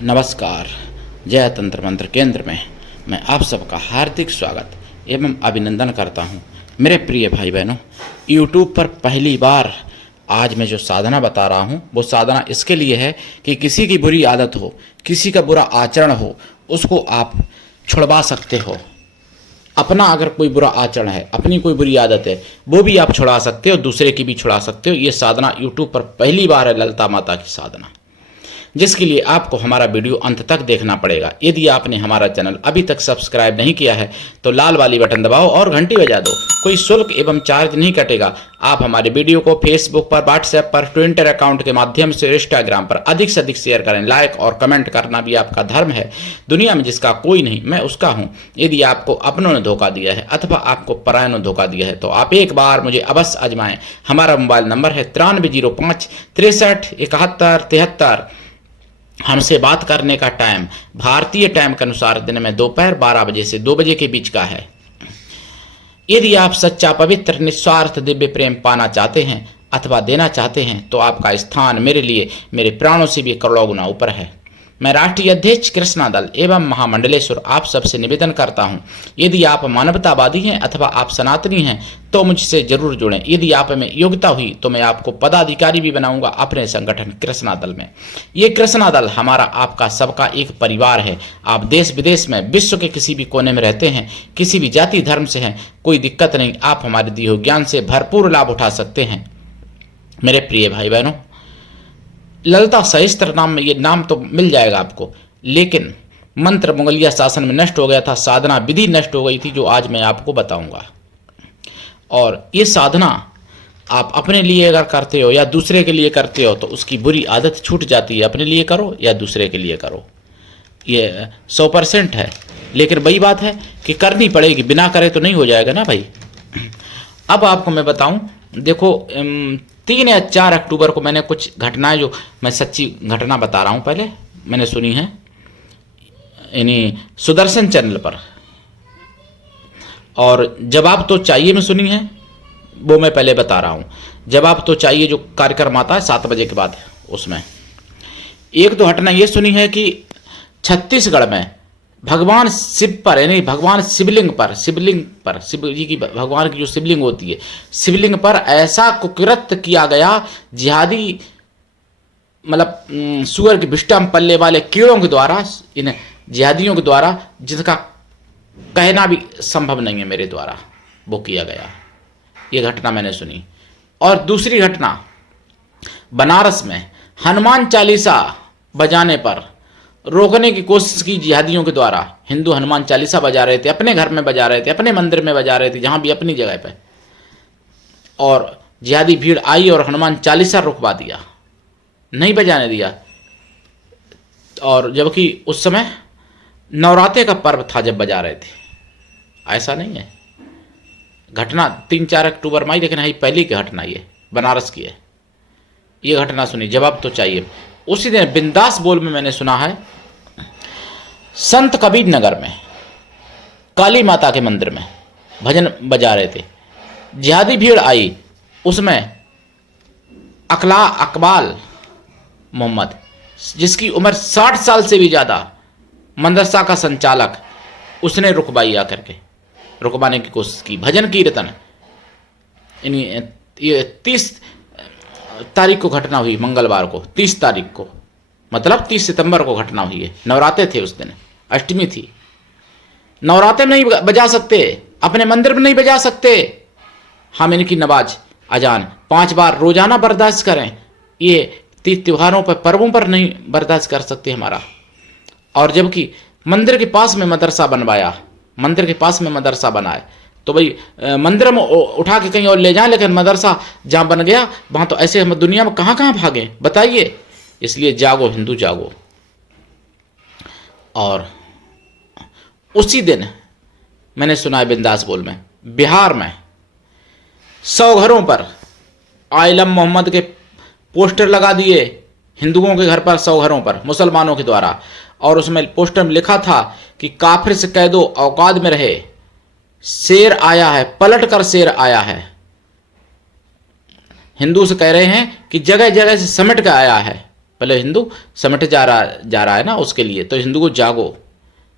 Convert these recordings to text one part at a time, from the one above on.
नमस्कार। जय तंत्र मंत्र केंद्र में मैं आप सबका हार्दिक स्वागत एवं अभिनंदन करता हूं। मेरे प्रिय भाई बहनों, YouTube पर पहली बार आज मैं जो साधना बता रहा हूं वो साधना इसके लिए है कि किसी की बुरी आदत हो, किसी का बुरा आचरण हो, उसको आप छुड़वा सकते हो। अपना अगर कोई बुरा आचरण है, अपनी कोई बुरी आदत है, वो भी आप छुड़ा सकते हो, दूसरे की भी छुड़ा सकते हो। ये साधना YouTube पर पहली बार है, ललिता माता की साधना, जिसके लिए आपको हमारा वीडियो अंत तक देखना पड़ेगा। यदि आपने हमारा चैनल अभी तक सब्सक्राइब नहीं किया है तो लाल वाली बटन दबाओ और घंटी बजा दो। कोई शुल्क एवं चार्ज नहीं कटेगा। आप हमारे वीडियो को फेसबुक पर, व्हाट्सएप पर, ट्विटर अकाउंट के माध्यम से, इंस्टाग्राम पर अधिक से अधिक शेयर करें। लाइक और कमेंट करना भी आपका धर्म है। दुनिया में जिसका कोई नहीं, मैं उसका हूं। यदि आपको अपनों ने धोखा दिया है अथवा आपको परायों ने धोखा दिया है तो आप एक बार मुझे अवश्य आजमाएं। हमारा मोबाइल नंबर है 9305 63 71 73। हमसे बात करने का टाइम भारतीय टाइम के अनुसार दिन में दोपहर 12 बजे से 2 बजे के बीच का है। यदि आप सच्चा, पवित्र, निस्वार्थ दिव्य प्रेम पाना चाहते हैं अथवा देना चाहते हैं तो आपका स्थान मेरे लिए मेरे प्राणों से भी करोड़ों गुना ऊपर है। मैं राष्ट्रीय अध्यक्ष कृष्णा दल एवं महामंडलेश्वर आप सबसे निवेदन करता हूं, यदि आप मानवतावादी हैं अथवा आप सनातनी हैं तो मुझसे जरूर जुड़ें। यदि आप में योग्यता हुई तो मैं आपको पदाधिकारी भी बनाऊंगा अपने संगठन कृष्णा दल में। ये कृष्णा दल हमारा, आपका, सबका एक परिवार है। आप देश विदेश में, विश्व के किसी भी कोने में रहते हैं, किसी भी जाति धर्म से हैं, कोई दिक्कत नहीं। आप हमारे दिए हुए ज्ञान से भरपूर लाभ उठा सकते हैं। मेरे प्रिय भाई बहनों, ललिता सहस्त्र नाम में ये नाम तो मिल जाएगा आपको, लेकिन मंत्र मुगलिया शासन में नष्ट हो गया था, साधना विधि नष्ट हो गई थी, जो आज मैं आपको बताऊंगा। और ये साधना आप अपने लिए अगर करते हो या दूसरे के लिए करते हो तो उसकी बुरी आदत छूट जाती है। अपने लिए करो या दूसरे के लिए करो, ये 100% है। लेकिन वही बात है कि करनी पड़ेगी, बिना करे तो नहीं हो जाएगा ना भाई। अब आपको मैं बताऊं, देखो 3 या 4 अक्टूबर को मैंने कुछ घटनाएं, जो मैं सच्ची घटना बता रहा हूं, पहले मैंने सुनी है यानी सुदर्शन चैनल पर, और जवाब तो चाहिए में सुनी है, वो मैं पहले बता रहा हूं। जवाब तो चाहिए जो कार्यक्रम आता है 7 बजे के बाद, उसमें एक तो घटना ये सुनी है कि छत्तीसगढ़ में भगवान शिव पर, यानी भगवान शिवलिंग पर शिव जी की, भगवान की जो शिवलिंग होती है, शिवलिंग पर ऐसा कुकृत्य किया गया, जिहादी मतलब सुअर की विष्टम पल्ले वाले कीड़ों के द्वारा, इन जिहादियों के द्वारा, जिसका कहना भी संभव नहीं है मेरे द्वारा, वो किया गया। ये घटना मैंने सुनी। और दूसरी घटना, बनारस में हनुमान चालीसा बजाने पर रोकने की कोशिश की जिहादियों के द्वारा। हिंदू हनुमान चालीसा बजा रहे थे, अपने घर में बजा रहे थे, अपने मंदिर में बजा रहे थे, जहां भी अपनी जगह पे, और जिहादी भीड़ आई और हनुमान चालीसा रुकवा दिया, नहीं बजाने दिया। और जबकि उस समय नवरात्रे का पर्व था जब बजा रहे थे। ऐसा नहीं है, घटना 3-4 अक्टूबर में आई, लेकिन है पहली की घटना, ये बनारस की है। ये घटना सुनी, जवाब तो चाहिए। उसी दिन बिंदास बोल में मैंने सुना है, संत कबीर नगर में काली माता के मंदिर में भजन बजा रहे थे, जिहादी भीड़ आई, उसमें अकबाल मोहम्मद, जिसकी उम्र 60 साल से भी ज़्यादा, मदरसा का संचालक, उसने रुकवाई, आकर के रुकवाने की कोशिश की। भजन कीर्तन, ये 30 तारीख को घटना हुई, मंगलवार को, 30 तारीख को, मतलब 30 सितंबर को घटना हुई है। नवरात्रे थे उस दिन, अष्टमी थी। नवरात्रे में नहीं बजा सकते, अपने मंदिर में नहीं बजा सकते। हम इनकी नमाज अजान 5 बार रोजाना बर्दाश्त करें, ये तीज त्योहारों पर, पर्वों पर नहीं बर्दाश्त कर सकते हमारा। और जबकि मंदिर के पास में मदरसा बनवाया, मंदिर के पास में मदरसा बनाए तो भाई मंदिर में उठा के कहीं और ले जाएं, लेकिन मदरसा जहां बन गया वहां तो ऐसे हम दुनिया में कहां कहां भागे, बताइए। इसलिए जागो हिंदू, जागो। और उसी दिन मैंने सुना है बिंदास बोल में, बिहार में 100 घरों पर आलम मोहम्मद के पोस्टर लगा दिए, हिंदुओं के घर पर 100 घरों पर मुसलमानों के द्वारा। और उसमें पोस्टर में लिखा था कि काफिर से कह दो औकात में रहे, शेर आया है, पलट कर शेर आया है। हिंदू से कह रहे हैं कि जगह जगह से समेट कर आया है, पहले हिंदू समट जा रहा है ना, उसके लिए तो हिंदू को जागो,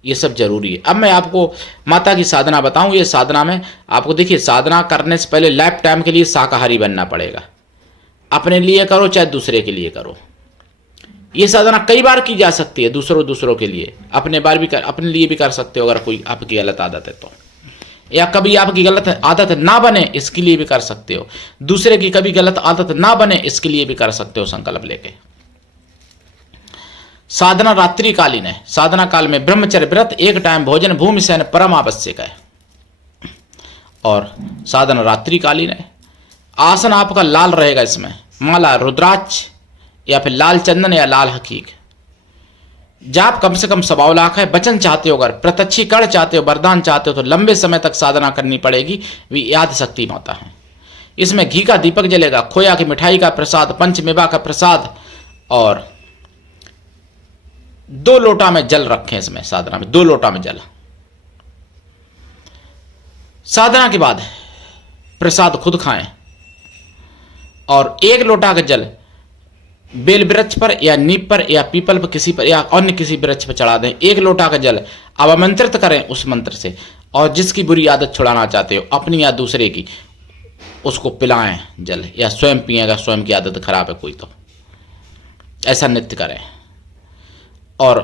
ये सब जरूरी है। अब मैं आपको माता की साधना बताऊं। ये साधना में आपको देखिए, साधना करने से पहले लाइफ टाइम के लिए शाकाहारी बनना पड़ेगा। अपने लिए करो चाहे दूसरे के लिए करो। ये साधना कई बार की जा सकती है, दूसरों के लिए, अपने लिए भी कर सकते हो अगर कोई आपकी गलत आदत है तो, या कभी आपकी गलत आदत ना बने इसके लिए भी कर सकते हो। दूसरे की कभी गलत आदत ना बने इसके लिए भी कर सकते हो संकल्प लेके। साधना रात्रिकालीन है। साधना काल में ब्रह्मचर्य व्रत, एक टाइम भोजन, भूमि शयन परम आवश्यक है। और साधना रात्रिकालीन है। आसन आपका लाल रहेगा, इसमें माला रुद्राक्ष या फिर लाल चंदन या लाल हकीक। जाप कम से कम 1.25 लाख है। वचन चाहते हो, अगर प्रत्यक्षीकरण चाहते हो, वरदान चाहते हो तो लंबे समय तक साधना करनी पड़ेगी। वे याद शक्ति माता है। इसमें घी का दीपक जलेगा, खोया की मिठाई का प्रसाद, पंचमेवा का प्रसाद, और 2 लोटा में जल रखें। इसमें साधना में 2 लोटा में जल। साधना के बाद प्रसाद खुद खाएं और 1 लोटा का जल बेल वृक्ष पर या नीम पर या पीपल पर किसी पर या अन्य किसी वृक्ष पर चढ़ा दें। 1 लोटा का जल अब आमंत्रित करें उस मंत्र से, और जिसकी बुरी आदत छुड़ाना चाहते हो, अपनी या दूसरे की, उसको पिलाएं जल, या स्वयं पिएं अगर स्वयं की आदत खराब है कोई तो। ऐसा नित्य करें। और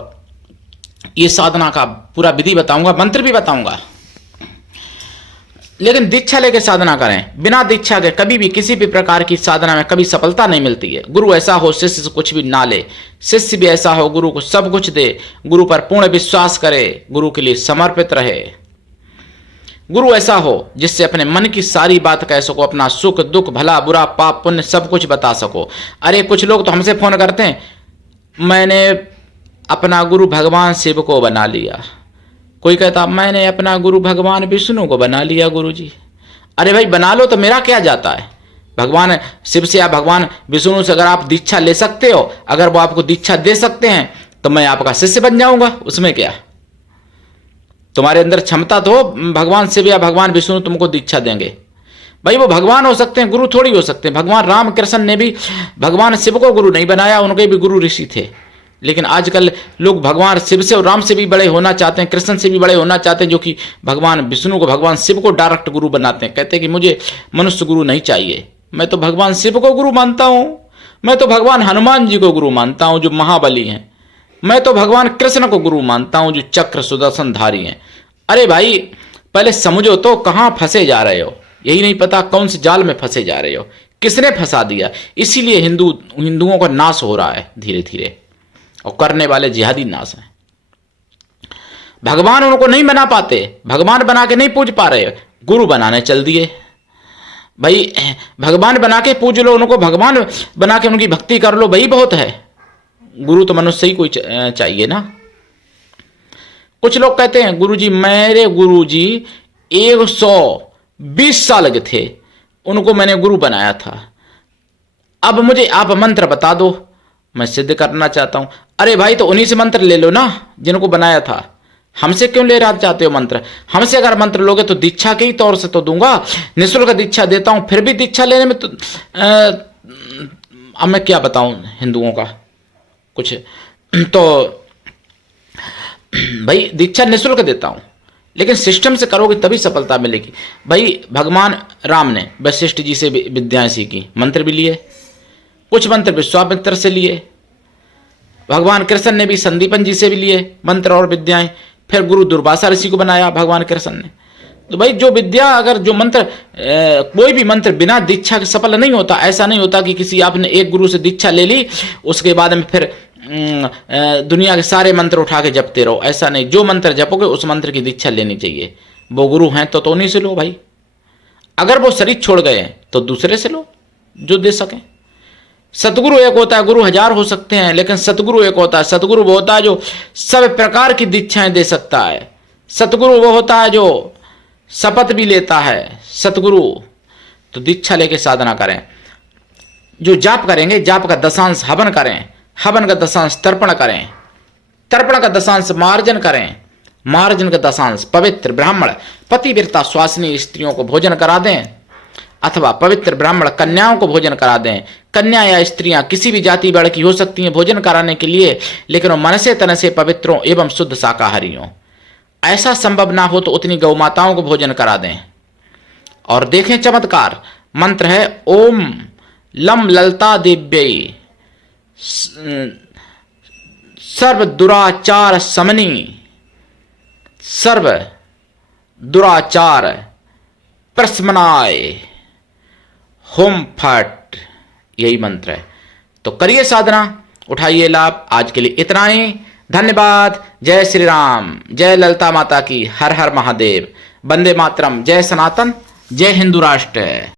ये साधना का पूरा विधि बताऊंगा, मंत्र भी बताऊंगा, लेकिन दीक्षा लेकर साधना करें। बिना दीक्षा के कभी भी किसी भी प्रकार की साधना में कभी सफलता नहीं मिलती है। गुरु ऐसा हो शिष्य से कुछ भी ना ले, शिष्य भी ऐसा हो गुरु को सब कुछ दे, गुरु पर पूर्ण विश्वास करे, गुरु के लिए समर्पित रहे। गुरु ऐसा हो जिससे अपने मन की सारी बात कह सको, अपना सुख दुख भला बुरा पाप पुण्य सब कुछ बता सको। अरे कुछ लोग तो हमसे फोन करते हैं, मैंने अपना गुरु भगवान शिव को बना लिया। कोई कहता मैंने अपना गुरु भगवान विष्णु को बना लिया गुरु जी। अरे भाई बना लो तो मेरा क्या जाता है। भगवान शिव से या भगवान विष्णु से अगर आप दीक्षा ले सकते हो, अगर वो आपको दीक्षा दे सकते हैं तो मैं आपका शिष्य बन जाऊंगा, उसमें क्या। तुम्हारे अंदर क्षमता तो भगवान शिव या भगवान विष्णु तुमको दीक्षा देंगे। भाई वो भगवान हो सकते हैं, गुरु थोड़ी हो सकते हैं। भगवान राम कृष्ण ने भी भगवान शिव को गुरु नहीं बनाया, उनके भी गुरु ऋषि थे। लेकिन आजकल लोग भगवान शिव से और राम से भी बड़े होना चाहते हैं, कृष्ण से भी बड़े होना चाहते हैं, जो कि भगवान विष्णु को भगवान शिव को डायरेक्ट गुरु बनाते हैं। कहते हैं कि मुझे मनुष्य गुरु नहीं चाहिए, मैं तो भगवान शिव को गुरु मानता हूं, मैं तो भगवान हनुमान जी को गुरु मानता हूं जो महाबली हैं, मैं तो भगवान कृष्ण को गुरु मानता हूं जो चक्र सुदर्शन धारी हैं। अरे भाई पहले समझो तो कहां फंसे जा रहे हो। यही नहीं पता कौन से जाल में फंसे जा रहे हो, किसने फंसा दिया। इसीलिए हिंदुओं का नाश हो रहा है धीरे धीरे, और करने वाले जिहादी नाश हैं। भगवान उनको नहीं बना पाते, भगवान बना के नहीं पूज पा रहे, गुरु बनाने चल दिए। भाई भगवान बना के पूज लो उनको, भगवान बना के उनकी भक्ति कर लो, वही बहुत है। गुरु तो मनुष्य ही कोई चाहिए ना। कुछ लोग कहते हैं गुरुजी मेरे गुरुजी 120 साल के थे, उनको मैंने गुरु बनाया था, अब मुझे आप मंत्र बता दो, मैं सिद्ध करना चाहता हूं। अरे भाई तो उन्हीं से मंत्र ले लो ना जिनको बनाया था, हमसे क्यों ले रहा चाहते हो मंत्र। हमसे अगर मंत्र लोगे तो दीक्षा के ही तौर से तो दूंगा, निःशुल्क दीक्षा देता हूं, फिर भी दीक्षा लेने में तो अब मैं क्या बताऊं हिंदुओं का कुछ। तो भाई दीक्षा निःशुल्क देता हूं, लेकिन सिस्टम से करोगे तभी सफलता मिलेगी। भाई भगवान राम ने वशिष्ठ जी से विद्याएं सीखी, मंत्र भी लिए, कुछ मंत्र विश्वामित्र से लिए, भगवान कृष्ण ने भी संदीपन जी से भी लिए मंत्र और विद्याएं, फिर गुरु दुर्वासा ऋषि को बनाया भगवान कृष्ण ने। तो भाई जो विद्या अगर जो मंत्र कोई भी मंत्र बिना दीक्षा के सफल नहीं होता। ऐसा नहीं होता कि किसी आपने एक गुरु से दीक्षा ले ली उसके बाद में फिर दुनिया के सारे मंत्र उठा के जपते रहो, ऐसा नहीं। जो मंत्र जपोगे उस मंत्र की दीक्षा लेनी चाहिए। वो गुरु हैं तो उन्हीं से लो भाई। अगर वो शरीर छोड़ गए हैं तो दूसरे से लो जो दे सकें। सतगुरु एक होता है, गुरु 1000 हो सकते हैं, लेकिन सतगुरु एक होता है। सतगुरु वो होता है जो सब प्रकार की दीक्षाएं दे सकता है। सतगुरु वो होता है जो शपथ भी लेता है। सतगुरु तो दीक्षा लेके साधना करें। जो जाप करेंगे जाप का दशांश हवन करें, हवन का दशांश तर्पण करें, तर्पण का दशांश मार्जन करें, मार्जन का दशांश पवित्र ब्राह्मण पतिव्रता स्वासिनी स्त्रियों को भोजन करा दें। अथवा पवित्र ब्राह्मण कन्याओं को भोजन करा दें। कन्या या स्त्रियां किसी भी जाति वर्ग की हो सकती हैं भोजन कराने के लिए, लेकिन वो मन से तन से पवित्रों एवं शुद्ध शाकाहारी हों। ऐसा संभव ना हो तो उतनी गौ माताओं को भोजन करा दें। और देखें चमत्कार, मंत्र है ओम लम ललता दिव्यई सर्व दुराचार समनी सर्व दुराचार प्रशमनाय होम फट, यही मंत्र है। तो करिए साधना, उठाइए लाभ। आज के लिए इतना ही, धन्यवाद। जय श्री राम, जय ललिता माता की, हर हर महादेव, वंदे मातरम, जय सनातन, जय हिंदू राष्ट्र।